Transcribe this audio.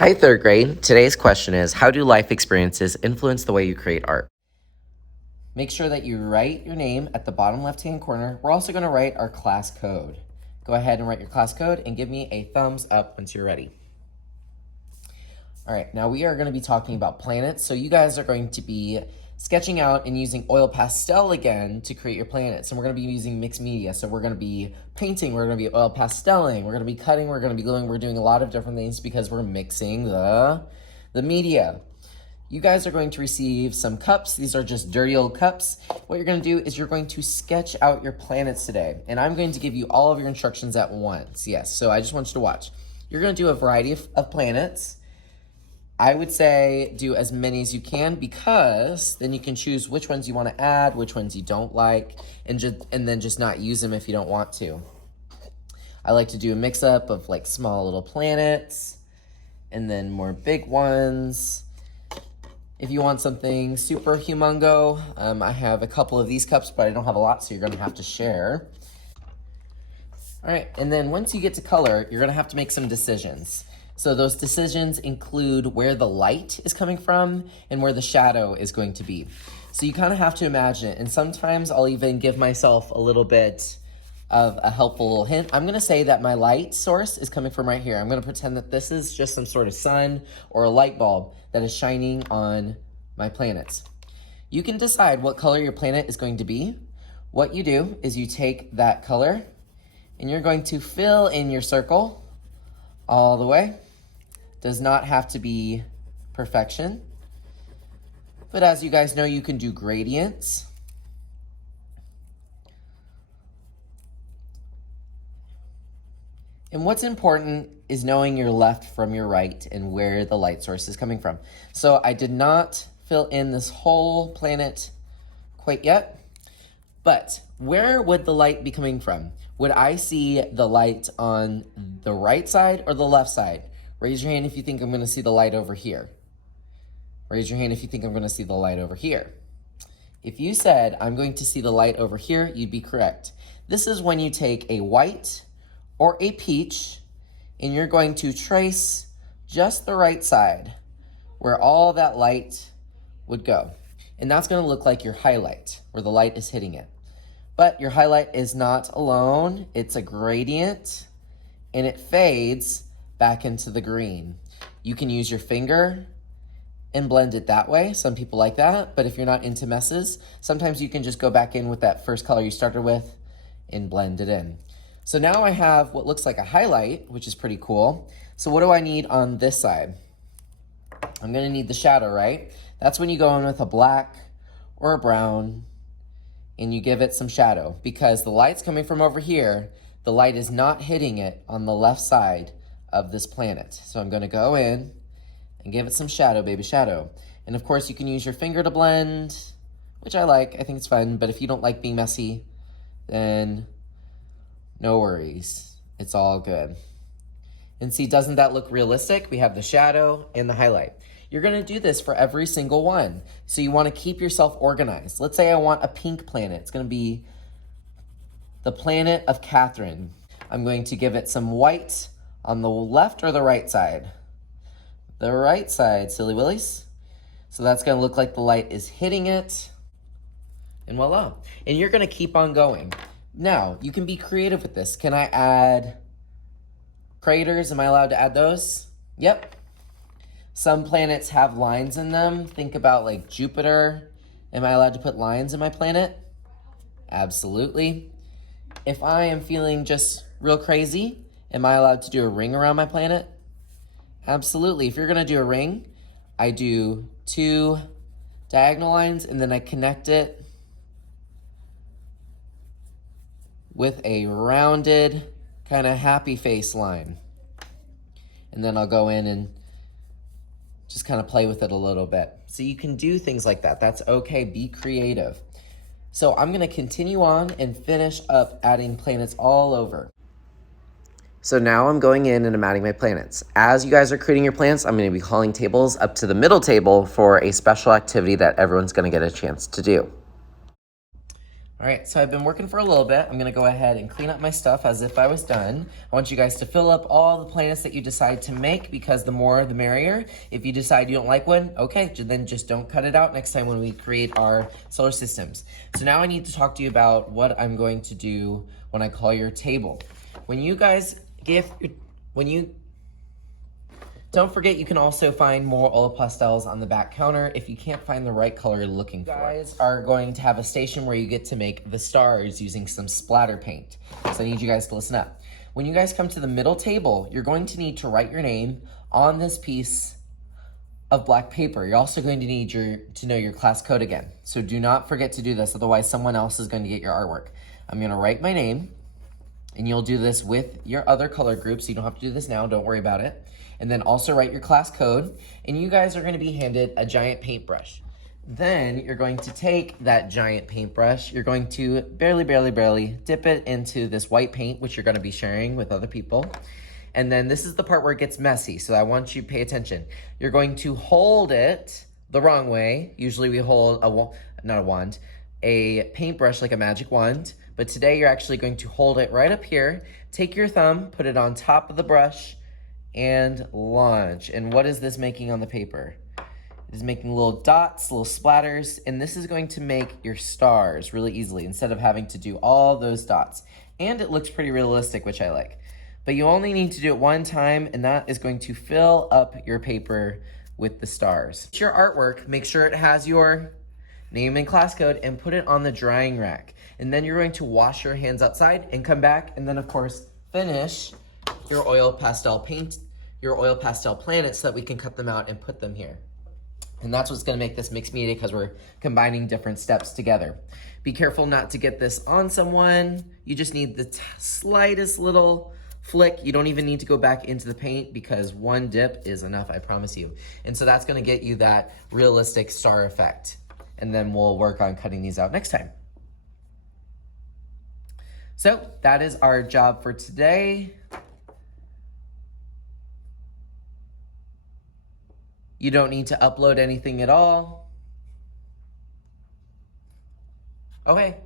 Hi, third grade. Today's question is, how do life experiences influence the way you create art? Make sure that you write your name at the bottom left-hand corner. We're also going to write our class code. Go ahead and write your class code and give me a thumbs up once you're ready. All right, now we are going to be talking about planets. So you guys are going to be sketching out and using oil pastel again to create your planets. And we're going to be using mixed media. So we're going to be painting, we're going to be oil pasteling, we're going to be cutting, we're going to be gluing. We're doing a lot of different things because we're mixing the media. You guys are going to receive some cups. These are just dirty old cups. What you're going to do is you're going to sketch out your planets today. And I'm going to give you all of your instructions at once. Yes, so I just want you to watch. You're going to do a variety of planets. I would say do as many as you can because then you can choose which ones you want to add, which ones you don't like, and then just not use them if you don't want to. I like to do a mix-up of like small little planets and then more big ones. If you want something super humongo, I have a couple of these cups, but I don't have a lot, so you're going to have to share. All right, and then once you get to color, you're going to have to make some decisions. So those decisions include where the light is coming from and where the shadow is going to be. So you kind of have to imagine it. And sometimes I'll even give myself a little bit of a helpful hint. I'm going to say that my light source is coming from right here. I'm going to pretend that this is just some sort of sun or a light bulb that is shining on my planets. You can decide what color your planet is going to be. What you do is you take that color and you're going to fill in your circle all the way. Does not have to be perfection. But as you guys know, you can do gradients. And what's important is knowing your left from your right and where the light source is coming from. So I did not fill in this whole planet quite yet, but where would the light be coming from? Would I see the light on the right side or the left side? Raise your hand if you think I'm going to see the light over here. Raise your hand if you think I'm going to see the light over here. If you said I'm going to see the light over here, you'd be correct. This is when you take a white or a peach and you're going to trace just the right side where all that light would go. And that's going to look like your highlight where the light is hitting it. But your highlight is not alone. It's a gradient and it fades back into the green. You can use your finger and blend it that way. Some people like that, but if you're not into messes, sometimes you can just go back in with that first color you started with and blend it in. So now I have what looks like a highlight, which is pretty cool. So what do I need on this side? I'm gonna need the shadow, right? That's when you go in with a black or a brown and you give it some shadow because the light's coming from over here. The light is not hitting it on the left side of this planet. So I'm gonna go in and give it some shadow, baby shadow. And of course you can use your finger to blend, which I like, I think it's fun, but if you don't like being messy, then no worries, it's all good. And see, doesn't that look realistic? We have the shadow and the highlight. You're gonna do this for every single one. So you wanna keep yourself organized. Let's say I want a pink planet. It's gonna be the planet of Catherine. I'm going to give it some white on the left or the right side? The right side, silly willies. So that's gonna look like the light is hitting it, and voila. And you're gonna keep on going. Now, you can be creative with this. Can I add craters? Am I allowed to add those? Yep. Some planets have lines in them. Think about like Jupiter. Am I allowed to put lines in my planet? Absolutely. If I am feeling just real crazy, am I allowed to do a ring around my planet? Absolutely. If you're gonna do a ring, I do 2 diagonal lines and then I connect it with a rounded kind of happy face line. And then I'll go in and just kind of play with it a little bit. So you can do things like that. That's okay, be creative. So I'm gonna continue on and finish up adding planets all over. So now I'm going in and I'm adding my planets. As you guys are creating your planets, I'm gonna be calling tables up to the middle table for a special activity that everyone's gonna get a chance to do. All right, so I've been working for a little bit. I'm gonna go ahead and clean up my stuff as if I was done. I want you guys to fill up all the planets that you decide to make, because the more the merrier. If you decide you don't like one, okay, then just don't cut it out next time when we create our solar systems. So now I need to talk to you about what I'm going to do when I call your table. When you guys don't forget, you can also find more oil pastels on the back counter if you can't find the right color you're looking for. You guys are going to have a station where you get to make the stars using some splatter paint. So I need you guys to listen up. When you guys come to the middle table, you're going to need to write your name on this piece of black paper. You're also going to need to know your class code again. So do not forget to do this, otherwise someone else is going to get your artwork. I'm going to write my name, and you'll do this with your other color groups. You don't have to do this now, don't worry about it. And then also write your class code, and you guys are gonna be handed a giant paintbrush. Then you're going to take that giant paintbrush, you're going to barely dip it into this white paint, which you're gonna be sharing with other people. And then this is the part where it gets messy, so I want you to pay attention. You're going to hold it the wrong way. Usually we hold a paintbrush like a magic wand, but today you're actually going to hold it right up here, take your thumb, put it on top of the brush, and launch. And what is this making on the paper? It is making little dots, little splatters, and this is going to make your stars really easily instead of having to do all those dots. And it looks pretty realistic, which I like. But you only need to do it one time, and that is going to fill up your paper with the stars. Your artwork, make sure it has your name and class code, and put it on the drying rack. And then you're going to wash your hands outside and come back, and then of course finish your oil pastel paint, your oil pastel planets, so that we can cut them out and put them here. And that's what's gonna make this mixed media, because we're combining different steps together. Be careful not to get this on someone. You just need the slightest little flick. You don't even need to go back into the paint, because one dip is enough, I promise you. And so that's gonna get you that realistic star effect. And then we'll work on cutting these out next time. So that is our job for today. You don't need to upload anything at all. Okay,